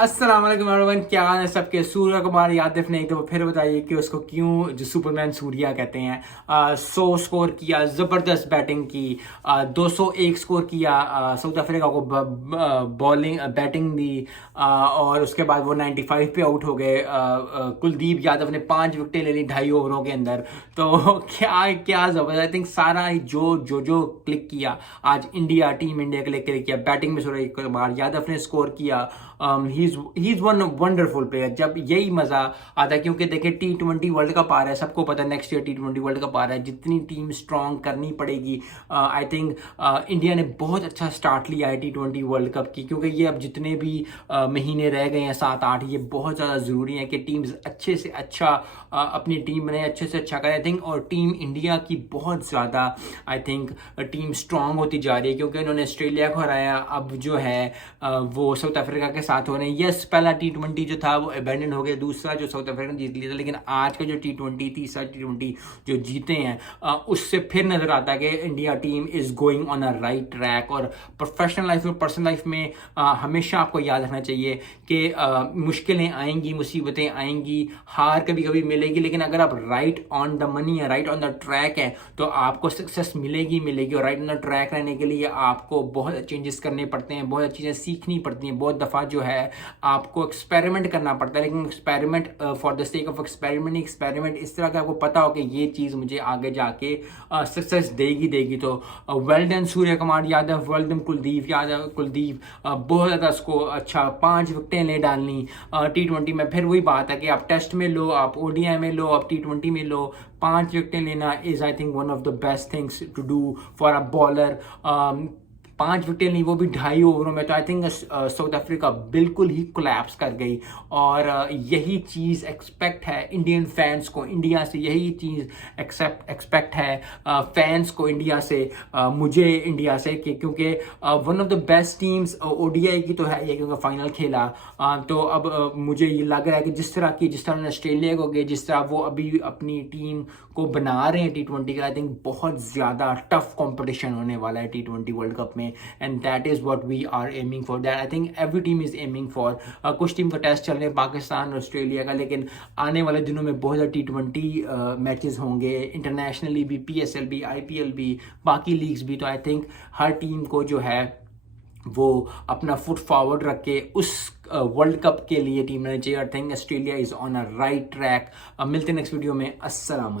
अस्सलाम वालेकुम एवरीवन, क्या हाल है सबके। सूर्य कुमार यादव ने एक दफ़ा फिर बताइए कि उसको क्यों जो सुपरमैन सूर्या कहते हैं। 100 स्कोर किया, ज़बरदस्त बैटिंग की, 201 स्कोर किया, साउथ अफ्रीका को बॉलिंग बैटिंग दी, और उसके बाद वो 95 पे आउट हो गए। कुलदीप यादव ने 5 विकेटें ले ली 2.5 ओवरों के अंदर। तो क्या क्या ज़बरदस्त, आई थिंक सारा ही जो क्लिक किया आज इंडिया, टीम इंडिया के लिए क्लिक किया। बैटिंग में सूर्य कुमार यादव ने स्कोर किया। He is one wonderful player. जब यही मज़ा आता है, क्योंकि देखिए T20 वर्ल्ड कप आ रहा है, सबको पता है next year T20 world cup आ रहा है। जितनी टीम स्ट्रॉन्ग करनी पड़ेगी। आई थिंक इंडिया ने बहुत अच्छा स्टार्ट लिया है T20 वर्ल्ड कप की, क्योंकि ये अब जितने भी महीने रह गए हैं 7-8, ये बहुत ज़्यादा ज़रूरी है कि टीम्स अच्छे से अच्छा अपनी टीम बनाए, अच्छे से अच्छा करें। आई थिंक और टीम इंडिया की बहुत ज़्यादा आई थिंक टीम स्ट्रांग होती जा रही है, क्योंकि उन्होंने ऑस्ट्रेलिया को हराया, अब जो है वो साउथ अफ्रीका के साथ हो रहे हैं। यस, पहला T20 जो था वो अबैंडन हो गया, दूसरा जो साउथ अफ्रीका ने जीत लिया था, लेकिन आज का जो T20 तीसरा T20 जो जीते हैं, उससे फिर नज़र आता है कि India team is going on a right track. और प्रोफेशनल लाइफ में, पर्सनल लाइफ में हमेशा आपको याद रखना चाहिए कि मुश्किलें आएंगी, मुसीबतें आएंगी, हार कभी कभी मिलेगी, लेकिन अगर आप राइट ऑन द मनी है, राइट ऑन द ट्रैक है, तो आपको सक्सेस मिलेगी। और राइट ऑन द ट्रैक रहने के लिए आपको बहुत चेंजेस करने पड़ते हैं, बहुत चीज़ें सीखनी पड़ती हैं, बहुत दफ़ा जो है आपको एक्सपेरिमेंट करना पड़ता है। लेकिन experiment for the sake of experiment इस तरह का आपको पता हो कि ये चीज़ मुझे आगे जाके सक्सेस देगी। तो well done Surya Kumar Yadav, well done Kuldeep बहुत ज़्यादा उसको अच्छा 5 विकेटें ले डालनी T20 में। फिर वही बात है कि आप टेस्ट में लो, आप ODI में लो, आप T20 में लो, 5 विकेटें लेना is I think one of the best things to do for a bowler. 5 wicket नहीं, वो भी 2.5 ओवरों में। तो आई थिंक साउथ अफ्रीका बिल्कुल ही कोलैप्स कर गई। और यही चीज़ एक्सपेक्ट है इंडियन फैंस को इंडिया से, यही चीज़ एक्सपेक्ट है फैंस को इंडिया से, मुझे इंडिया से, क्योंकि one of the best teams ODI की तो है ये, क्योंकि फाइनल खेला। तो अब मुझे ये लग रहा है कि जिस तरह ऑस्ट्रेलिया को गए, जिस तरह वो अभी अपनी टीम को बना रहे हैं T20 के, आई थिंक बहुत ज़्यादा टफ कंपटीशन होने वाला है T20 वर्ल्ड कप में। And that is what we are aiming for, that I think every team is aiming for. कुछ टीम का टेस्ट चल रहे हैं, पाकिस्तान, ऑस्ट्रेलिया का, लेकिन आने वाले दिनों में बहुत ज़्यादा T20 मैचेस होंगे, इंटरनेशनली भी, PSL भी, IPL भी, बाकी लीग्स भी। तो आई थिंक हर टीम को जो है वो अपना फुट फॉरवर्ड रख के उस वर्ल्ड कप के लिए टीम रहनी चाहिए। I think Australia is on a right track. मिलते हैं नेक्स्ट वीडियो में। अस्सलाम वालेकुम।